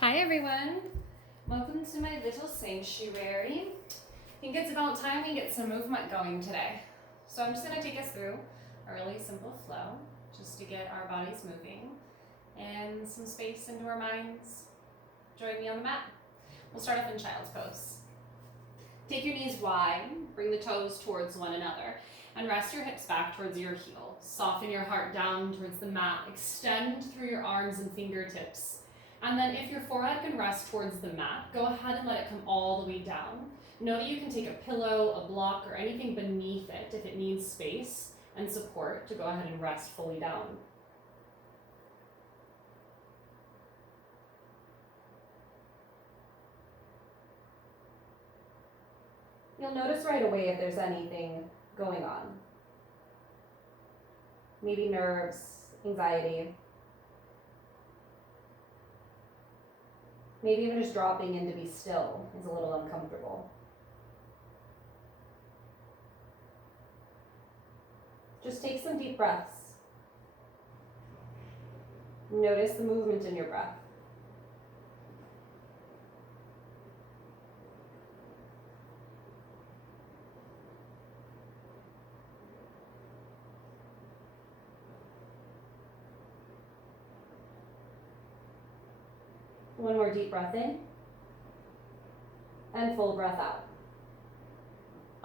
Hi everyone, welcome to my little sanctuary. I think it's about time we get some movement going today. So I'm just going to take us through a really simple flow just to get our bodies moving and some space into our minds. Join me on the mat. We'll start off in child's pose. Take your knees wide, bring the toes towards one another, and rest your hips back towards your heel. Soften your heart down towards the mat. Extend through your arms and fingertips. And then if your forehead can rest towards the mat, go ahead and let it come all the way down. Know that you can take a pillow, a block, or anything beneath it if it needs space and support to go ahead and rest fully down. You'll notice right away if there's anything going on. Maybe nerves, anxiety. Maybe even just dropping in to be still is a little uncomfortable. Just take some deep breaths. Notice the movement in your breath. One more deep breath in, and full breath out.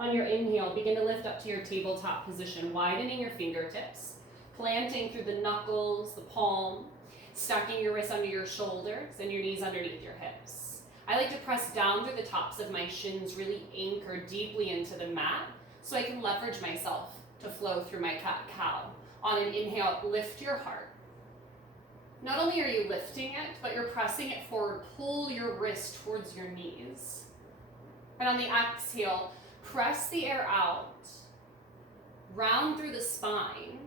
On your inhale, begin to lift up to your tabletop position, widening your fingertips, planting through the knuckles, the palm, stacking your wrists under your shoulders and your knees underneath your hips. I like to press down through the tops of my shins, really anchor deeply into the mat so I can leverage myself to flow through my cat-cow. On an inhale, lift your heart. Not only are you lifting it, but you're pressing it forward. Pull your wrist towards your knees. And on the exhale, press the air out, round through the spine.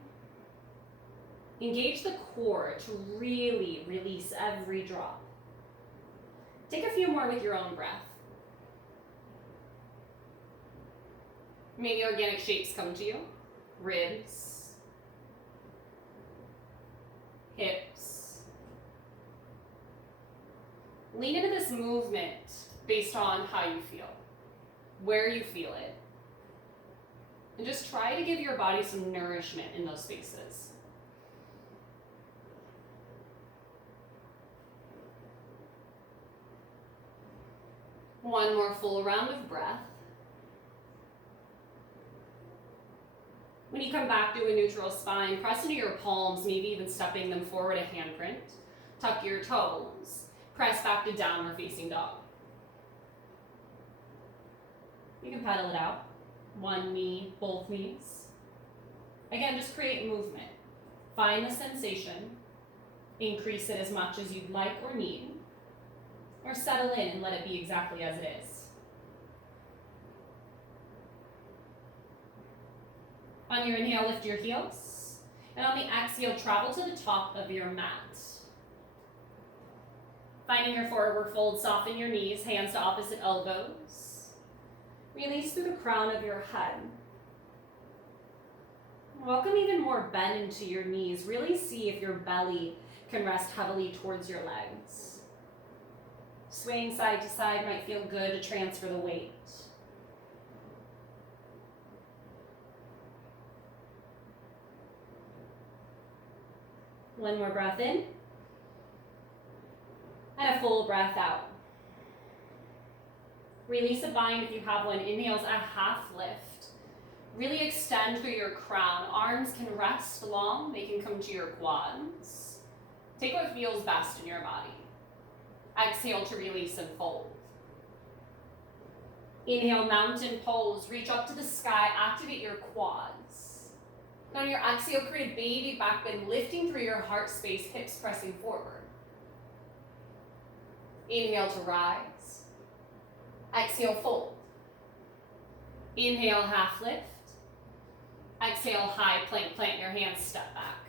Engage the core to really release every drop. Take a few more with your own breath. Maybe organic shapes come to you. Ribs, hips. Lean into this movement based on how you feel, where you feel it, and just try to give your body some nourishment in those spaces. One more full round of breath. When you come back to a neutral spine, press into your palms, maybe even stepping them forward a handprint. Tuck your toes. Press back to downward facing dog. You can pedal it out. One knee, both knees. Again, just create movement. Find the sensation. Increase it as much as you'd like or need. Or settle in and let it be exactly as it is. On your inhale, lift your heels. And on the exhale, travel to the top of your mat. Finding your forward fold, soften your knees, hands to opposite elbows. Release through the crown of your head. Welcome even more bend into your knees. Really see if your belly can rest heavily towards your legs. Swaying side to side might feel good to transfer the weight. One more breath in. And a full breath out. Release a bind if you have one. Inhales a half lift. Really extend through your crown. Arms can rest long. They can come to your quads. Take what feels best in your body. Exhale to release and fold. Inhale, mountain pose. Reach up to the sky. Activate your quads. On your exhale, create a baby back bend, lifting through your heart space, hips pressing forward. Inhale to rise. Exhale, fold. Inhale, half lift. Exhale, high plank. Plant your hands, step back.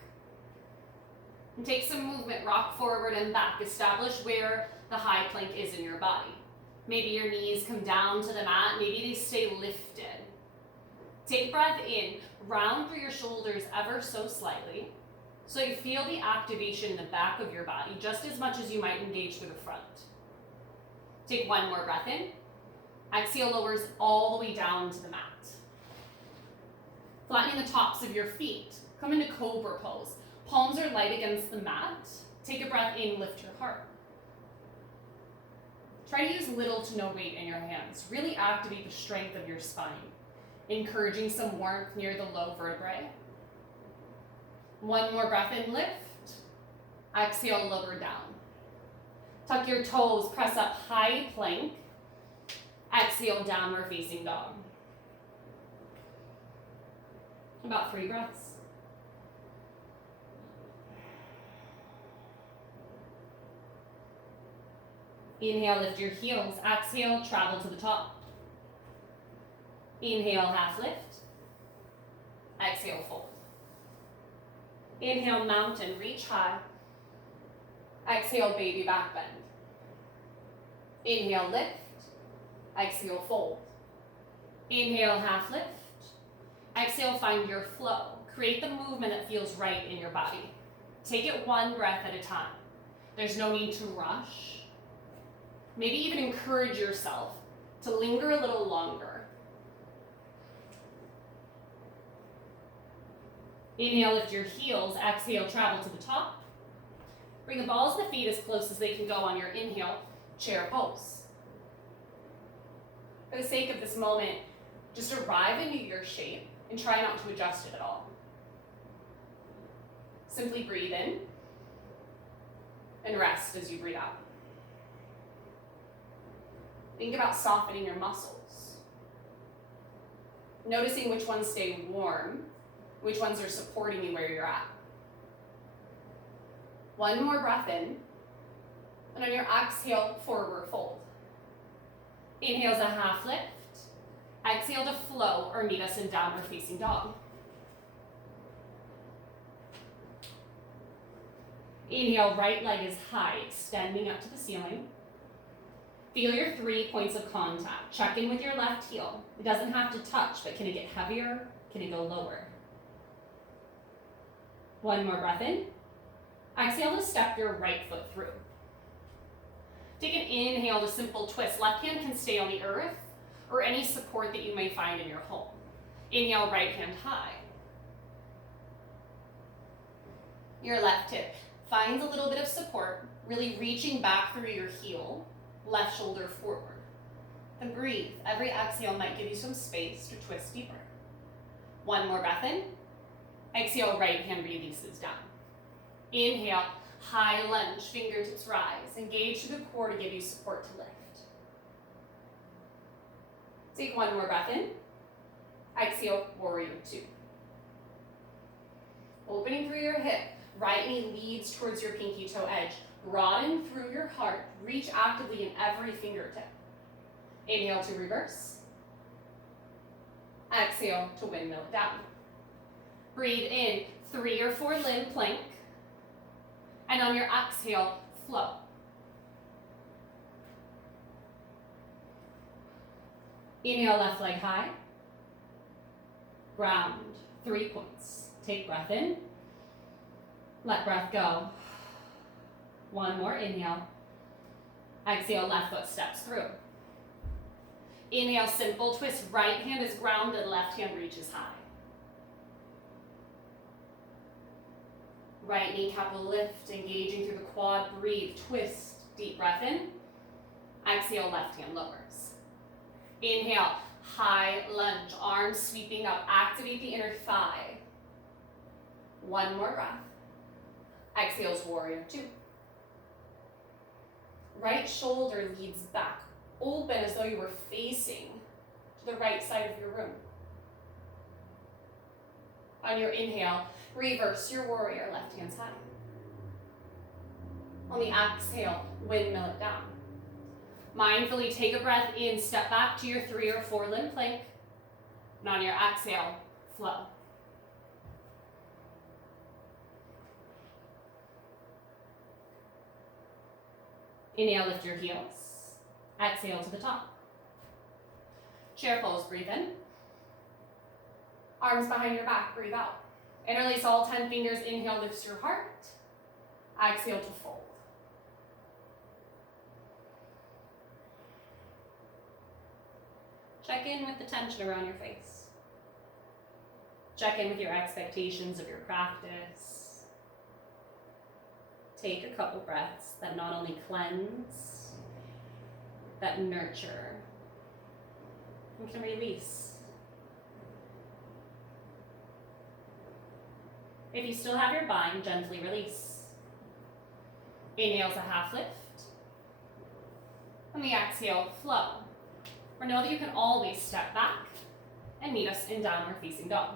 And take some movement, rock forward and back. Establish where the high plank is in your body. Maybe your knees come down to the mat. Maybe they stay lifted. Take breath in. Round through your shoulders ever so slightly. So you feel the activation in the back of your body just as much as you might engage through the front. Take one more breath in. Exhale lowers all the way down to the mat. Flattening the tops of your feet. Come into cobra pose. Palms are light against the mat. Take a breath in, lift your heart. Try to use little to no weight in your hands. Really activate the strength of your spine, encouraging some warmth near the low vertebrae. One more breath in, lift. Exhale, lower down. Tuck your toes, press up, high plank. Exhale, downward facing dog. About 3 breaths. Inhale, lift your heels. Exhale, travel to the top. Inhale, half lift. Exhale, fold. Inhale, mountain, reach high. Exhale, baby back bend. Inhale, lift. Exhale, fold. Inhale, half lift. Exhale, find your flow. Create the movement that feels right in your body. Take it one breath at a time. There's no need to rush. Maybe even encourage yourself to linger a little longer. Inhale, lift your heels. Exhale, travel to the top. Bring the balls of the feet as close as they can go on your inhale, chair pose. For the sake of this moment, just arrive into your shape and try not to adjust it at all. Simply breathe in and rest as you breathe out. Think about softening your muscles. Noticing which ones stay warm, which ones are supporting you where you're at. One more breath in, and on your exhale, forward fold. Inhale's a half lift. Exhale to flow or meet us in downward facing dog. Inhale, right leg is high, extending up to the ceiling. Feel your 3 points of contact. Check in with your left heel. It doesn't have to touch, but can it get heavier? Can it go lower? One more breath in. Exhale to step your right foot through. Take an inhale to simple twist. Left hand can stay on the earth or any support that you may find in your home. Inhale, right hand high. Your left hip finds a little bit of support, really reaching back through your heel. Left shoulder forward. And breathe. Every exhale might give you some space to twist deeper. One more breath in. Exhale, right hand releases down. Inhale, high lunge, fingertips rise. Engage through the core to give you support to lift. Take one more breath in. Exhale, warrior 2. Opening through your hip. Right knee leads towards your pinky toe edge. Broaden through your heart. Reach actively in every fingertip. Inhale to reverse. Exhale to windmill it down. Breathe in, 3 or 4 limb plank. And on your exhale, flow. Inhale, left leg high. Ground, 3 points. Take breath in. Let breath go. One more, inhale. Exhale, left foot steps through. Inhale, simple twist. Right hand is grounded, left hand reaches high. Right kneecap will lift, engaging through the quad. Breathe, twist, deep breath in. Exhale, left hand lowers. Inhale, high lunge, arms sweeping up. Activate the inner thigh. One more breath. Exhale's warrior 2. Right shoulder leads back, open as though you were facing to the right side of your room. On your inhale, reverse your warrior, left hand's high. On the exhale, windmill it down. Mindfully take a breath in, step back to your 3 or 4 limb plank, and on your exhale, flow. Inhale, lift your heels. Exhale to the top. Chair pose, breathe in. Arms behind your back, breathe out. Interlace all 10 fingers. Inhale, lifts your heart. Exhale to fold. Check in with the tension around your face. Check in with your expectations of your practice. Take a couple breaths that not only cleanse, that nurture, and can release. If you still have your bind, gently release. Inhale's a half lift. On the exhale, flow. Or know that you can always step back and meet us in downward facing dog.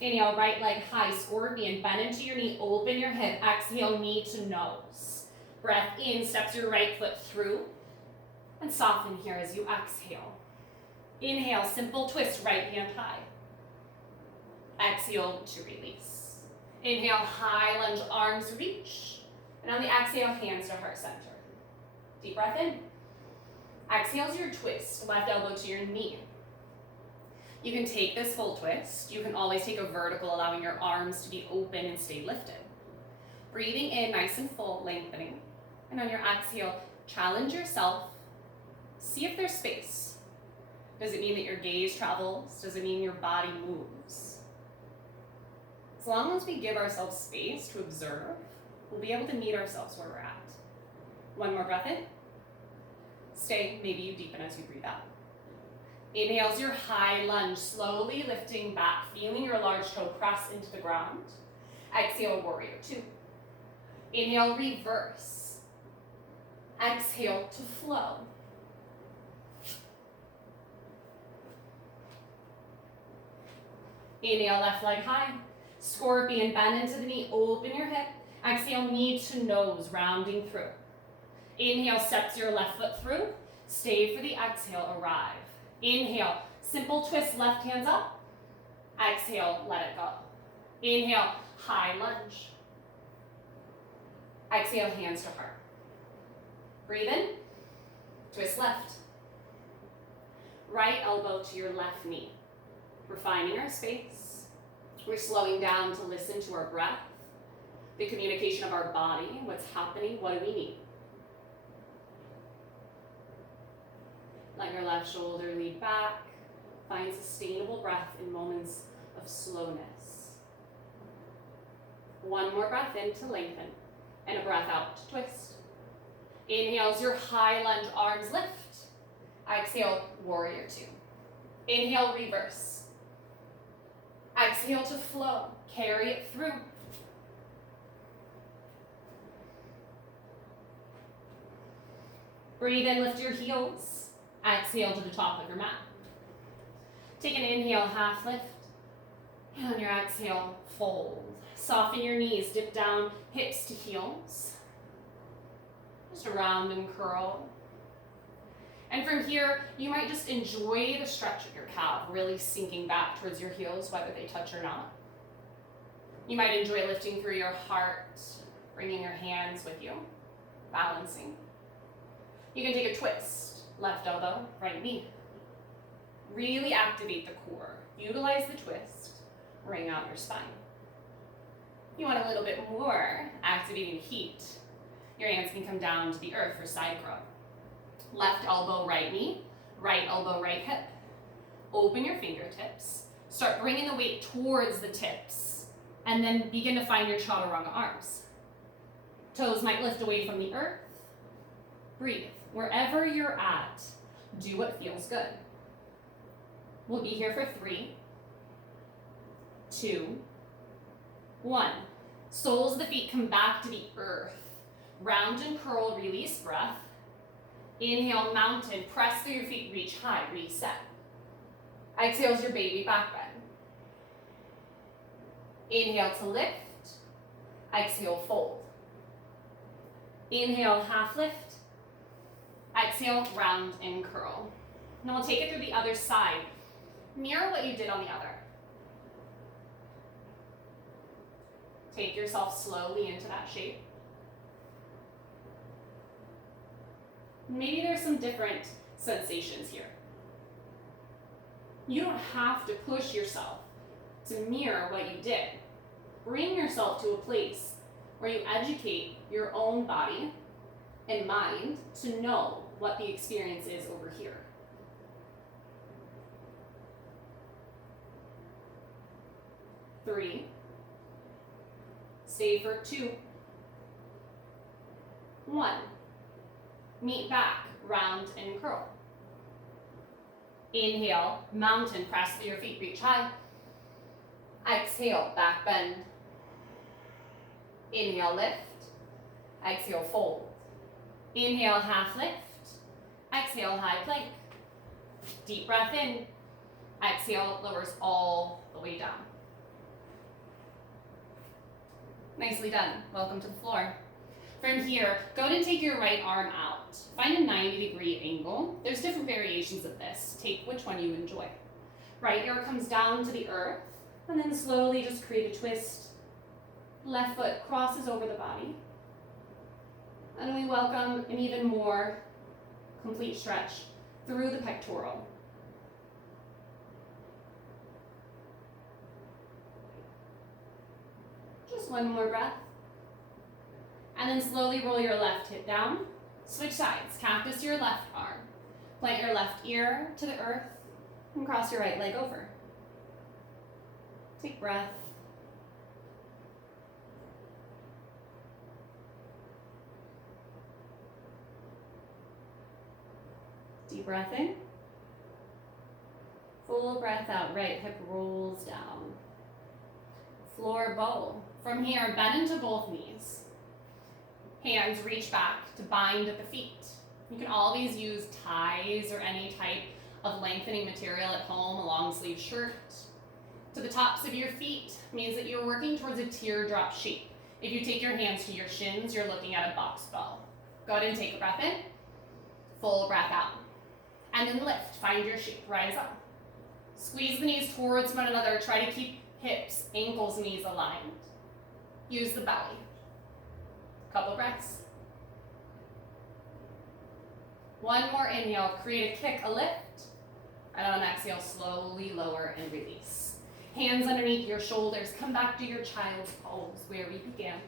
Inhale, right leg high, scorpion, bend into your knee, open your hip. Exhale, knee to nose. Breath in, steps your right foot through, and soften here as you exhale. Inhale, simple twist, right hand high. Exhale to release. Inhale, high lunge, arms reach. And on the exhale, hands to heart center. Deep breath in. Exhale's your twist, left elbow to your knee. You can take this full twist. You can always take a vertical, allowing your arms to be open and stay lifted. Breathing in, nice and full, lengthening. And on your exhale, challenge yourself. See if there's space. Does it mean that your gaze travels? Does it mean your body moves? As long as we give ourselves space to observe, we'll be able to meet ourselves where we're at. One more breath in. Stay, maybe you deepen as you breathe out. Inhale's your high lunge, slowly lifting back, feeling your large toe press into the ground. Exhale, warrior two. Inhale, reverse. Exhale to flow. Inhale, left leg high. Scorpion, bend into the knee, open your hip. Exhale, knee to nose, rounding through. Inhale, steps your left foot through. Stay for the exhale, arrive. Inhale, simple twist, left hands up. Exhale, let it go. Inhale, high lunge. Exhale, hands to heart. Breathe in, twist left. Right elbow to your left knee. We're finding our space. We're slowing down to listen to our breath, the communication of our body, what's happening, what do we need? Let your left shoulder lead back. Find sustainable breath in moments of slowness. One more breath in to lengthen, and a breath out to twist. Inhale's your high lunge, arms lift. Exhale, warrior two. Inhale, reverse. Exhale to flow, carry it through. Breathe in, lift your heels. Exhale to the top of your mat. Take an inhale, half lift. And on your exhale, fold. Soften your knees, dip down, hips to heels. Just a round and curl. And from here, you might just enjoy the stretch of your calf, really sinking back towards your heels, whether they touch or not. You might enjoy lifting through your heart, bringing your hands with you, balancing. You can take a twist, left elbow, right knee. Really activate the core. Utilize the twist, bring out your spine. You want a little bit more activating heat. Your hands can come down to the earth for side crow. Left elbow, right knee, right elbow, right hip. Open your fingertips. Start bringing the weight towards the tips, and then begin to find your chaturanga arms. Toes might lift away from the earth. Breathe. Wherever you're at, do what feels good. We'll be here for 3, 2, 1. Soles of the feet come back to the earth. Round and curl, release breath. Inhale, mountain, press through your feet, reach high, reset. Exhale's your baby back bend. Inhale to lift. Exhale, fold. Inhale, half lift. Exhale, round and curl. Now we'll take it through the other side. Mirror what you did on the other. Take yourself slowly into that shape. Maybe there's some different sensations here. You don't have to push yourself to mirror what you did. Bring yourself to a place where you educate your own body and mind to know what the experience is over here. Three. Stay for 2. 1. Meet back, round and curl. Inhale, mountain, press through your feet, reach high. Exhale, back bend. Inhale, lift. Exhale, fold. Inhale, half lift. Exhale, high plank. Deep breath in. Exhale, lowers all the way down. Nicely done. Welcome to the floor. From here, go ahead and take your right arm out. Find a 90-degree angle. There's different variations of this. Take which one you enjoy. Right ear comes down to the earth, and then slowly just create a twist. Left foot crosses over the body. And we welcome an even more complete stretch through the pectoral. Just one more breath. And then slowly roll your left hip down. Switch sides. Cactus your left arm. Plant your left ear to the earth and cross your right leg over. Take breath. Deep breath in. Full breath out. Right hip rolls down. Floor bowl. From here, bend into both knees. Hands reach back to bind at the feet. You can always use ties or any type of lengthening material at home, a long sleeve shirt. To the tops of your feet means that you're working towards a teardrop shape. If you take your hands to your shins, you're looking at a box ball. Go ahead and take a breath in. Full breath out. And then lift. Find your shape. Rise up. Squeeze the knees towards one another. Try to keep hips, ankles, knees aligned. Use the belly. Couple breaths. One more inhale, create a kick, a lift. And on an exhale, slowly lower and release. Hands underneath your shoulders. Come back to your child's pose where we began.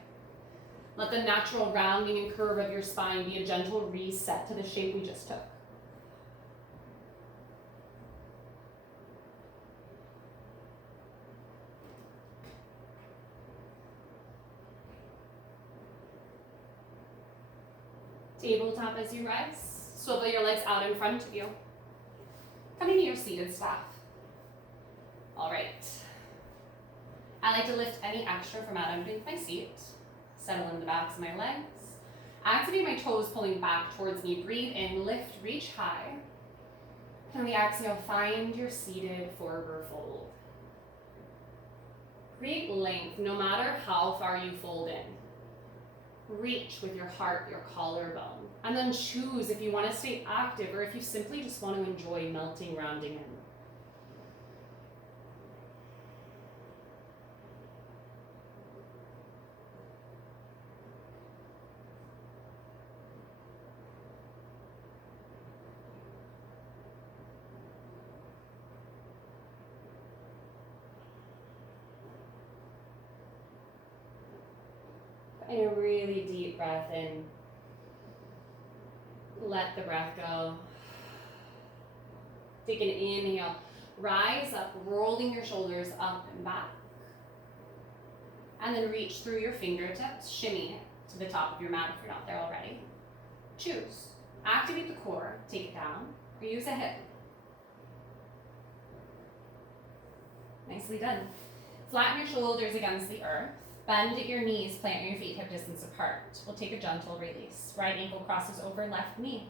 Let the natural rounding and curve of your spine be a gentle reset to the shape we just took. Tabletop as you rise. Swivel your legs out in front of you. Coming to your seated staff. All right. I like to lift any extra from out underneath my seat. Settle in the backs of my legs. Activate my toes pulling back towards me. Breathe in, lift, reach high. And on the exhale, find your seated forward fold. Create length no matter how far you fold in. Reach with your heart, your collarbone. And then choose if you want to stay active or if you simply just want to enjoy melting, rounding in. And a really deep breath in. Let the breath go. Take an inhale. Rise up, rolling your shoulders up and back. And then reach through your fingertips. Shimmy to the top of your mat if you're not there already. Choose. Activate the core. Take it down. Or use a hip. Nicely done. Flatten your shoulders against the earth. Bend at your knees, plant your feet hip distance apart. We'll take a gentle release. Right ankle crosses over left knee.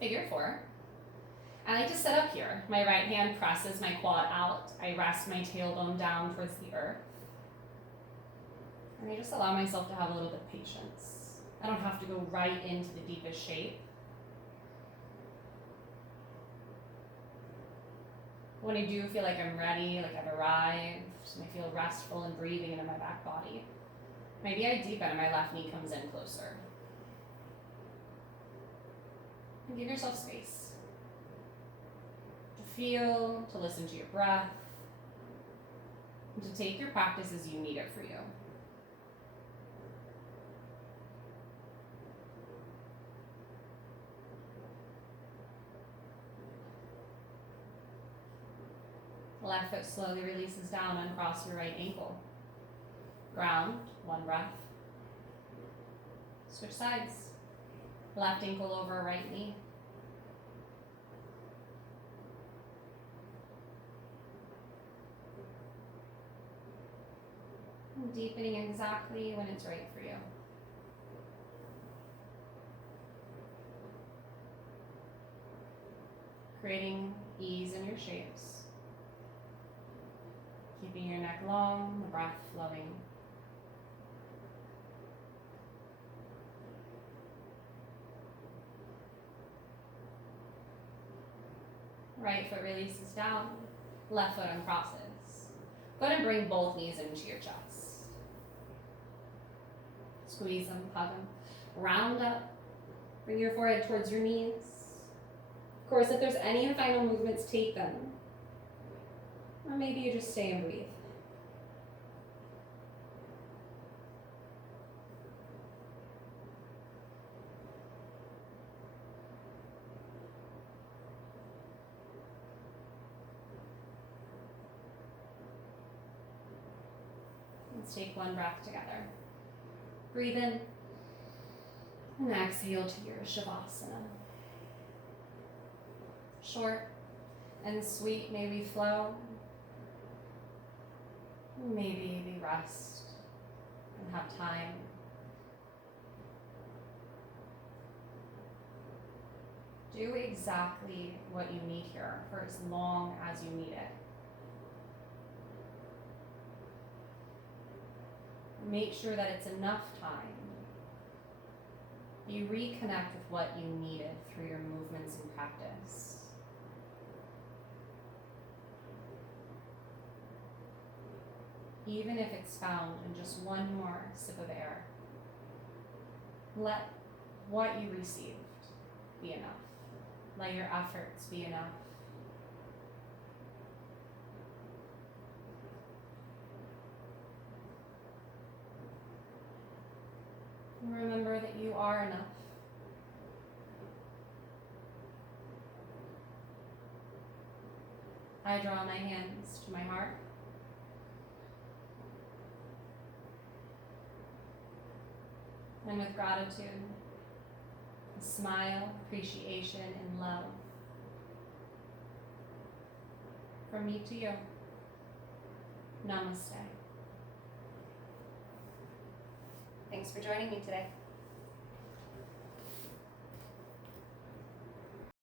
Figure 4. I like to sit up here. My right hand presses my quad out. I rest my tailbone down towards the earth. And I just allow myself to have a little bit of patience. I don't have to go right into the deepest shape. When I do feel like I'm ready, like I've arrived, and I feel restful and breathing into my back body, maybe I deepen and my left knee comes in closer. And give yourself space to feel, to listen to your breath. And to take your practice as you need it for you. Left foot slowly releases down, uncross your right ankle. Ground, one breath. Switch sides. Left ankle over right knee. And deepening exactly when it's right for you. Creating ease in your shapes. Keeping your neck long, the breath flowing. Right foot releases down, left foot uncrosses. Go ahead and bring both knees into your chest. Squeeze them, hug them. Round up, bring your forehead towards your knees. Of course, if there's any final movements, take them. Or maybe you just stay and breathe. Let's take one breath together. Breathe in and exhale to your Shavasana. Short and sweet, may we flow. Maybe we rest and have time. Do exactly what you need here for as long as you need it. Make sure that it's enough time. You reconnect with what you needed through your movements and practice. Even if it's found in just one more sip of air, let what you received be enough. Let your efforts be enough. And remember that you are enough. I draw my hands to my heart. And with gratitude, a smile, appreciation, and love from me to you. Namaste. Thanks for joining me today.